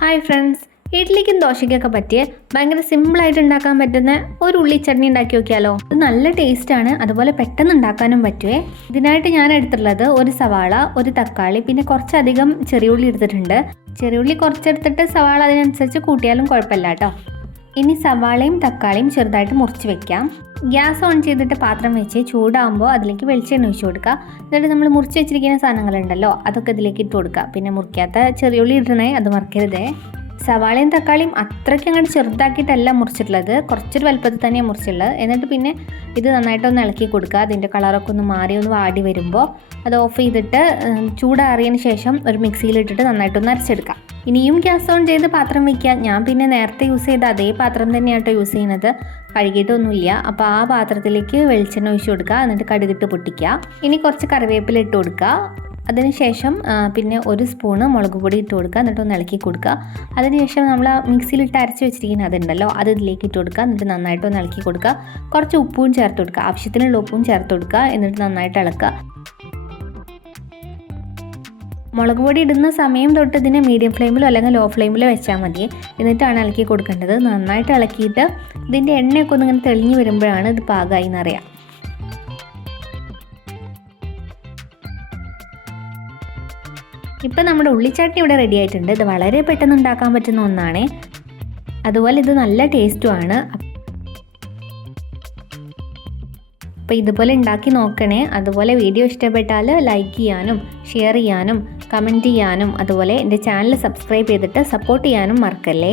Hi friends ഇഡ്ഡലിക്കും ദോശയ്ക്കൊക്കെ പറ്റിയ ഭയങ്കര സിമ്പിളായിട്ട് ഉണ്ടാക്കാൻ പറ്റുന്ന ഒരു ഉള്ളി ചട്നി ഉണ്ടാക്കി നോക്കിയാലോ? ഇത് നല്ല ടേസ്റ്റാണ് അതുപോലെ പെട്ടെന്ന് ഉണ്ടാക്കാനും പറ്റുമേ ഇതിനായിട്ട് ഞാൻ എടുത്തിട്ടുള്ളത് ഒരു സവാള ഒരു തക്കാളി പിന്നെ കുറച്ചധികം ചെറിയുള്ളി എടുത്തിട്ടുണ്ട്. ചെറിയുള്ളി കുറച്ചെടുത്തിട്ട് സവാള അതിനനുസരിച്ച് കൂട്ടിയാലും കുഴപ്പമില്ല കേട്ടോ. ഇനി സവാളയും തക്കാളിയും ചെറുതായിട്ട് മുറിച്ച് വെക്കാം. ഗ്യാസ് ഓൺ ചെയ്തിട്ട് പാത്രം വെച്ച് ചൂടാകുമ്പോൾ അതിലേക്ക് വെളിച്ചെണ്ണ ഒഴിച്ചു കൊടുക്കുക. എന്നിട്ട് നമ്മൾ മുറിച്ച് വെച്ചിരിക്കുന്ന സാധനങ്ങളുണ്ടല്ലോ അതൊക്കെ ഇതിലേക്ക് ഇട്ട് കൊടുക്കുക. പിന്നെ മുറിക്കാത്ത ചെറിയുള്ളി ഇടണേ അത് മറക്കരുതേ. സവാളയും തക്കാളിയും അത്രയ്ക്ക് അങ്ങോട്ട് ചെറുതാക്കിയിട്ടല്ല മുറിച്ചിട്ടുള്ളത്. കുറച്ചൊരു വലുപ്പത്തിൽ തന്നെ മുറിച്ചിട്ടുള്ളത്. എന്നിട്ട് പിന്നെ ഇത് നന്നായിട്ടൊന്ന് ഇളക്കി കൊടുക്കുക. അതിന്റെ കളറൊക്കെ ഒന്ന് മാറി ഒന്ന് വാടി വരുമ്പോൾ അത് ഓഫ് ചെയ്തിട്ട് ചൂടാറിയതിന് ശേഷം ഒരു മിക്സിയിലിട്ടിട്ട് നന്നായിട്ടൊന്ന് അരച്ചെടുക്കാം ഇനിയും ഗ്യാസ് ഓൺ ചെയ്ത് പാത്രം വയ്ക്കുക ഞാൻ പിന്നെ നേരത്തെ യൂസ് ചെയ്ത അതേ പാത്രം തന്നെയാണ് തന്നെയാട്ടോ യൂസ് ചെയ്യുന്നത്. കഴുകിയിട്ടൊന്നുമില്ല അപ്പോൾ ആ പാത്രത്തിലേക്ക് വെളിച്ചെണ്ണ ഒഴിച്ചു കൊടുക്കുക. എന്നിട്ട് കടുകിട്ട് പൊട്ടിക്കുക. ഇനി കുറച്ച് കറിവേപ്പില ഇട്ട് കൊടുക്കുക. അതിനുശേഷം പിന്നെ ഒരു സ്പൂണ് മുളക് പൊടി ഇട്ട് കൊടുക്കുക. എന്നിട്ട് ഒന്ന് ഇളക്കി കൊടുക്കുക. അതിനുശേഷം നമ്മൾ മിക്സിയിലിട്ട് അരച്ച് വെച്ചിരിക്കുന്ന അതുണ്ടല്ലോ അത് ഇതിലേക്ക് ഇട്ട് കൊടുക്കുക. എന്നിട്ട് നന്നായിട്ട് ഒന്ന് ഇളക്കി കൊടുക്കുക. കുറച്ച് ഉപ്പും ചേർത്ത് കൊടുക്കുക. ആവശ്യത്തിനുള്ള ഉപ്പും ചേർത്ത് കൊടുക്കുക. എന്നിട്ട് നന്നായിട്ട് ഇളക്കുക. മുളക് പൊടി ഇടുന്ന സമയം തൊട്ട് ഇതിനെ മീഡിയം ഫ്ലെയിമിലോ അല്ലെങ്കിൽ ലോ ഫ്ലെയിമിലോ വെച്ചാൽ മതി. എന്നിട്ടാണ് ഇളക്കി കൊടുക്കേണ്ടത്. നന്നായിട്ട് ഇളക്കിയിട്ട് ഇതിന്റെ എണ്ണയൊക്കെ ഒന്ന് ഇങ്ങനെ തെളിഞ്ഞ് വരുമ്പോഴാണ് ഇത് പാകമായി എന്നറിയാം. ഇപ്പം നമ്മുടെ ഉള്ളിച്ചട്നി ഇവിടെ റെഡി ആയിട്ടുണ്ട്. ഇത് വളരെ പെട്ടെന്ന് ഉണ്ടാക്കാൻ പറ്റുന്ന ഒന്നാണ്. അതുപോലെ ഇത് നല്ല ടേസ്റ്റുമാണ് അപ്പോൾ ഇതുപോലെ ഉണ്ടാക്കി നോക്കണേ. അതുപോലെ വീഡിയോ ഇഷ്ടപ്പെട്ടാൽ ലൈക്ക് ചെയ്യാനും ഷെയർ ചെയ്യാനും കമന്റ് ചെയ്യാനും അതുപോലെ എന്റെ ചാനൽ സബ്സ്ക്രൈബ് ചെയ്തിട്ട് സപ്പോർട്ട് ചെയ്യാനും മറക്കല്ലേ?